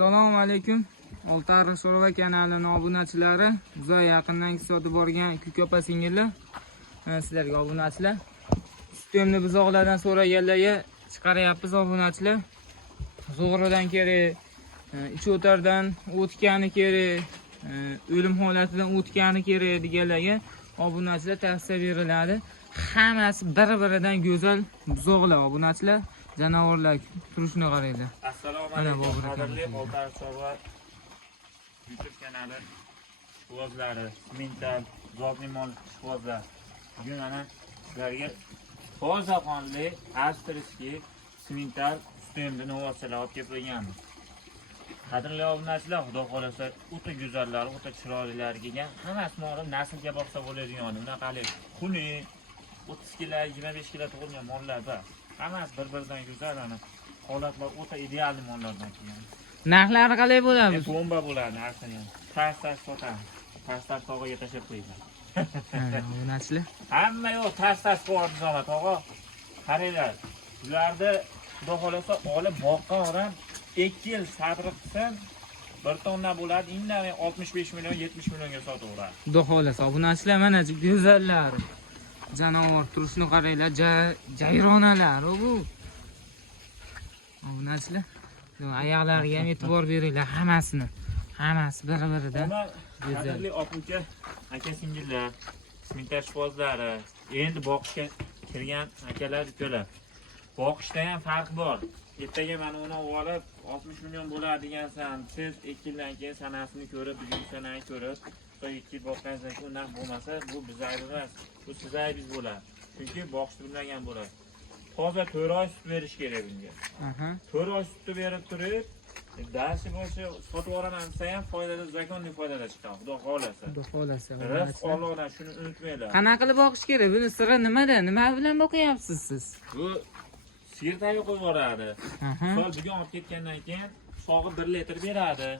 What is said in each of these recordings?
Assalomu alaykum. Oltiariq Sho'rva kanalining obunachilari, uzoq yaqindan sotib borgan ko'kopa singillar. Mana sizlarga obunachilar. Sistemni buzoqlardan so'raganlarga chiqaryapmiz obunachilar. Zo'g'ridan kerak, ich o'tardan o'tgani kerak, o'lim holatidan o'tgani kerak deganlarga obunachilar tavsiya beriladi. Hammasi bir-biridan go'zal buzoqlar obunachilar. Janovorlar turishini qaranglar. Assalomu alaykum. Qadrli Oltiariq Sho'rva YouTube kanali ishqibozlari, mental, zotli mol ishqibozlar. Bugun mana sizlarga toza qonli avstriyskiy mental sistemni novochalar olib kelib qo'yganmiz. Qadrli obunachilar, xudo xolasa o'ta go'zallar, o'ta chiroylilar kelgan. Hammasi ma'lum naslga boqsa bo'ladigan, bunaqalik xunuk 30 kilo, 25 kilo tug'ilgan mollar bor. Hammasi bir-biridan go'zal, ana holatlar o'ta ideal mollardan kelgan. Narxlari qalay bo'ladi? Bomba bo'ladi narxini. Tas sotamiz. Tas tog'iga tashab qo'ygan. Obunachilar. Hamma yo'q tas bor Nizomat tog'a. Qaranglar. Ularda xudo xolasa olib boqqan odam 2 yil sabr qilsin, bir tonna bo'ladi, indamay 65 million, 70 millionga sotaveradi. Xudo xolasa obunachilar mana shu go'zallar. Janavor turishini qaranglar, jayronalar bu. Obunachilar, oyoqlariga ham e'tibor beringlar, hammasini. Hammasi bir-biridan go'zal. Qadrli aka, aka singillar, sinfdosh ishqibozlari, endi boqishga kirgan akalar ukalar. Boqishda ham farq bor. Ertaga mana uni olib 60 million bo'ladi degansan, siz 2 yildan keyin sanasini ko'rib, bugun sanani ko'rib, 2 yil boqqaningizdan keyin undan bo'lmasa, bu biz ayb emas. Bu siz aybingiz bo'ladi. Chunki boqishni bilmagan bo'ladi. Toza 4 oy sut berish kerak bunga. 4 oy sutni berib turib, darsi bo'lsa sotib olaman desa ham foydada, zakonli foydada chiqadi. Xudo xolasa. Xudo xolasa. Rizq Allohdan, shuni unutmanglar. Qanaqa qilib boqish kerak? Buni siri nimada? Nima bilan boqyapsiz siz? Bu sigirtaga qo'yib yuboradi. Sol bugun olib ketgandan keyin sog'i 1 litr beradi.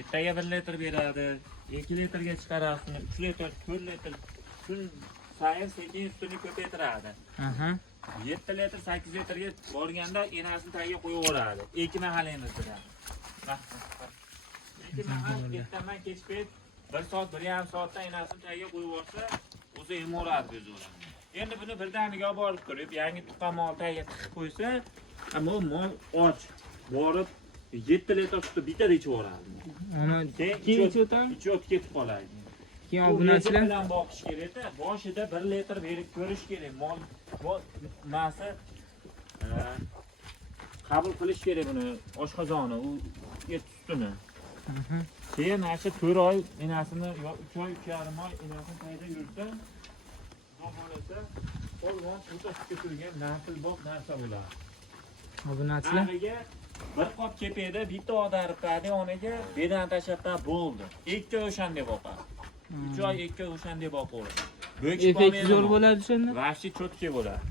Ertaga 1 litr beradi. 2 litrga chiqarasini, 3 litr, 4 litr. Kun sayin sekin sutini ko'paytiradi. 7 litr, 8 litrga borganda enasini tagiga qo'yib yuboradi. 2 mahal emasida. 2 mahal ertaman kechpet 1 soat, 1,5 soatda enasini tagiga qo'yib yuborsa, o'zi emoradi o'zi. Endi buni birdaniga olib borib turib, yangi tuqqan mol tagiga tiqib qo'ysa, ammo mol och. Borib 7 litr sutni bitta ichib yuboradi. Ana keyin ichib ketib qoladi. Keyin obunachilar bilan boqish kerak-da. Boshida 1 litr berib ko'rish kerak. Mol masi qabul qilish kerak buni oshqozoni, u et sutini. Keyin asha 4 oy enasini yo 3 oy, 3,5 oy enasini tayda yursa, bo'lmasa, qo'ldan o'ta sutga turgan naslboq narsa bo'ladi. Obunachilar bir qop kepeda bitta odaripadi onaga bedan tashlabda bo'ldi. 2 oy o'shanday boqadi. 3 oy 2 oy o'shanday boqaveradi. effekt zo'r bo'ladi shunda. Vashi cho'tki bo'ladi.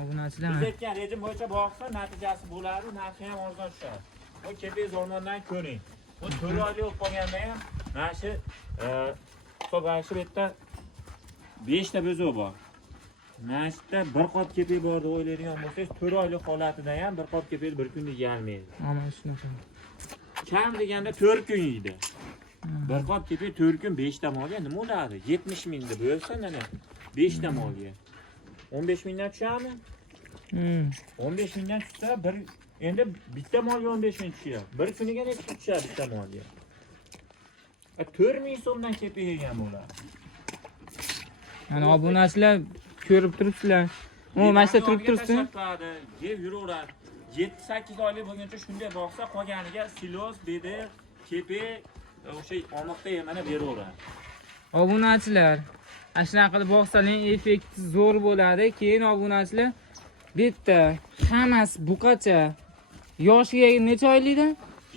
Obunachilar Biz aytgan rejim bo'yicha boqsa natijasi bo'ladi, narxi ham arzon tushadi. Bu kepe zormondan ko'ring. Bu 4 oylik bo'lib qolganda ham mana shu hisoblashi yerda 5 ta bo'zoq bor. Nashda bir qop kepe bor deb o'ylaydigan bo'lsangiz, 4 oylik holatida ham bir qop kepe bir kunda yeyolmaydi. Mana shunaqa. Kam deganda 4 kun yeydi. Bir qop kepe 4 kun 5 ta molga nima bo'ladi? 70 ming deb bo'lsa mana 5 ta molga 15 mingdan tushadimi? 15 mingdan tushsa bir endi bitta molga 15 ming tushadi. Bir kuniga necha tushadi bitta molga? 4 ming so'mdan kepe yegan bo'ladi. Mana obunachilar ko'rib turibsizlar. Mana shu turib tursin. Yeb yuraveradi. 7-8 oylik bo'lguncha shunday boqsa, qolganiga silos, beder, kepe o'sha omoqda mana beraveradi. Obunachilar, ashuna qilib boqsalar effekti zo'r bo'ladi. Keyin obunachilar bitta hammasi buqacha. Yoshiga necha oylikdan?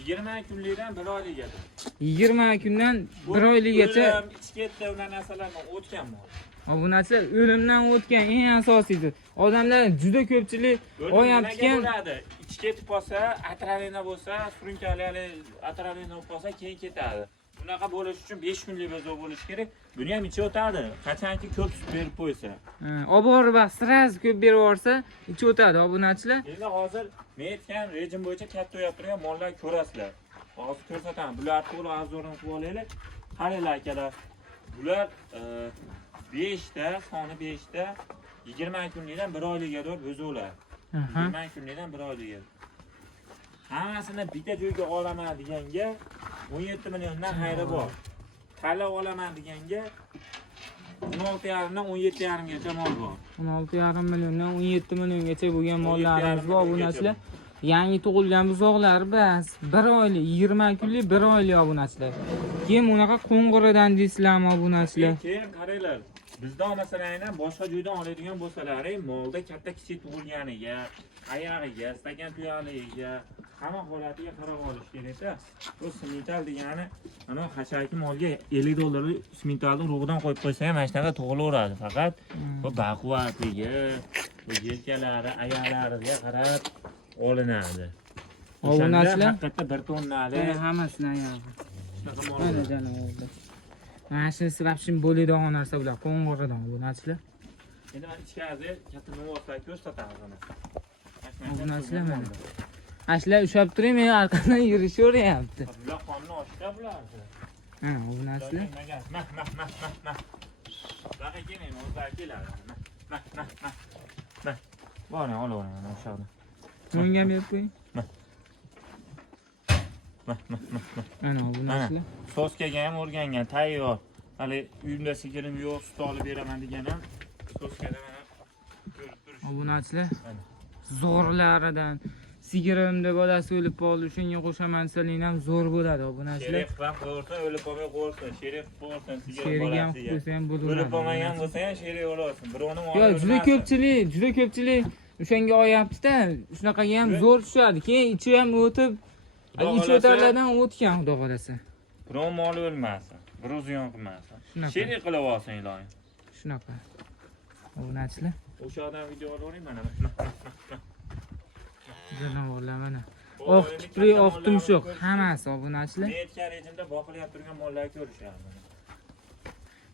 20 kunlikdan 1 oylikgacha. 20 kundan 1 oylikgacha ichketda ular narsalarni o'tgan mol. Obunachilar o'limdan o'tgan eng asosiysi. Odamlar juda ko'pchilik oyaptikan. Ichki ketib qolsa, atravina bo'lsa, surunkali atravina bo'lib qolsa keyin ketadi. Bunaqa bo'lish uchun 5 kunlik bo'zoq bo'lishi kerak. Buni ham ichib o'tadi. Qachonki ko'p sut berib qo'ysa. Olib borib sraz ko'p berib yuborsa, ichib o'tadi obunachilar. Endi hozir men aytgan rejim bo'yicha katta o'yib turgan mollar ko'rasizlar. Hozir ko'rsataman. Bular to'liq azorini qilib olaylik. Qaranglar akalar. Bular 5 ta, soni 5 ta 20 kunlikdan 1 oyligadir bo'zoqlar. 20 kunlikdan 1 oyliga. Hammasini bitta joyga olaman deganga 17 milliondan xayri bor. Tanlab olaman deganga 16,5 dan 17,5 gacha mol bor. 16,5 milliondan 17 milliongacha bo'lgan mollarimiz bor obunachilar. Yangi tug'ilgan buzoqlar bas 1 oylik, 20 kunlik 1 oylik obunachilar. Keyin bunaqa qo'ng'iridan deysizlarmi obunachilar? Keyin qaranglar. Bizda masalan boshqa joydan oladigan bo'lsalaring, molda katta kichik tug'ilganiga, oyog'iga, stakan tuyaliga, hamma holatiga qarab olish kerak-da. Bu smental degani, ana hashaki molga $50 smentalni urug'idan qo'yib qo'ysa ham mana shunaqa tug'ilaveradi. Faqat bu baquvvatligi, bu yelkalari, oyoqlariga qarab olinadi. Obunachilar haqiqatda 1 tonnali hammasini oyog'i. shunaqa Mana mollar. janovorlar. Mana shunisi vobshin bo'ladigan narsa bular, qo'ng'iridan obunachilar. Endi men ichkarida katta navbatlar ko'rsatamiz uni. Obunachilar mana. Ashlar ushab turing, men orqadan yurishaveryapti. Bular qonni ochda bularni. Ha, obunachilar. Mah. Baqa kelmang, o'zlari keladi. Mah. Boring, olavering o'shani. Menga berib qo'ying. Mah. Mana obunachilar. Soskaga ham o'rgangan, tayyor. Hali uyimda sigirim yo'q, sut olib beraman degan ham soskada mana ko'rib turish. Obunachilar zo'rlaridan sigirimda bolasi o'lib qoldi, shunga qo'shaman desalar ham zo'r bo'ladi obunachilar. Sherif ham qo'rsin, o'lib qolmay qo'rsin. Sherif qo'rsin, sigirim Sherigi ham bolasiga. qo'ysa ham bo'laveradi. O'lib qolmagan bo'lsa ham sherif olsin. Birovni Yo, juda ko'pchilik o'shanga oyapti-da, shunaqaga ham zo'r tushadi. Keyin ichi ham o'tib, ichi o'tarlardan o'tgan xudo xolasa. Birov moli o'lmasin, birov ziyon qilmasin. Shunaqa. Sherif qilib olsin iloyim. Shunaqa. Obunachilar, O'sha odam video olavering mana. janovorlar mana. Oq tupri, oq tumshuq, hammasi obunachilar. Men aytgan rejimda boqilyapti turgan mollar ko'rishadi.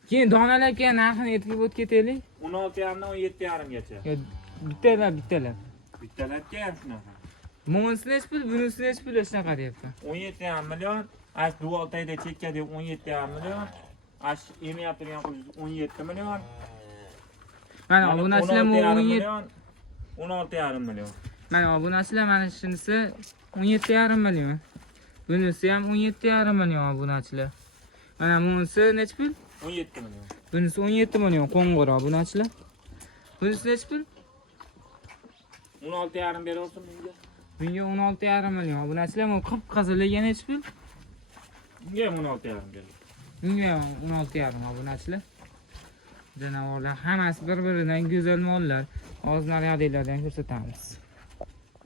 Keyin donalarga narxini aytib o'tib ketaylik. 16,5 dan 17,5 gacha. Yo, bittalar. Bittalarga ham shunaqa. Bunisi nech pul, bunisi nech pul shunaqa deyapman. 17,5 million, ash duoltayda chekka deb 17,5 million, ash emiyap turgan qiz 17 million. Mana obunachilar 17 16,5 million. Mana obunachilar mana shunisi 17,5 million. Bunisi ham 17,5 million obunachilar. Mana bunisi nech pul? 17 million. Bunisi 17 million qo'ng'ir obunachilar. Bunisi nech pul? 16,5 beraversin menga. Bunga 16,5 million obunachilar. Bu qip-qiziliga nech pul? Bunga ham 16,5 beraversin. Bunga 16,5 obunachilar. Janovorlar hammasi bir-biridan go'zal mollar. Hozir naryoqdagilardan ko'rsatamiz.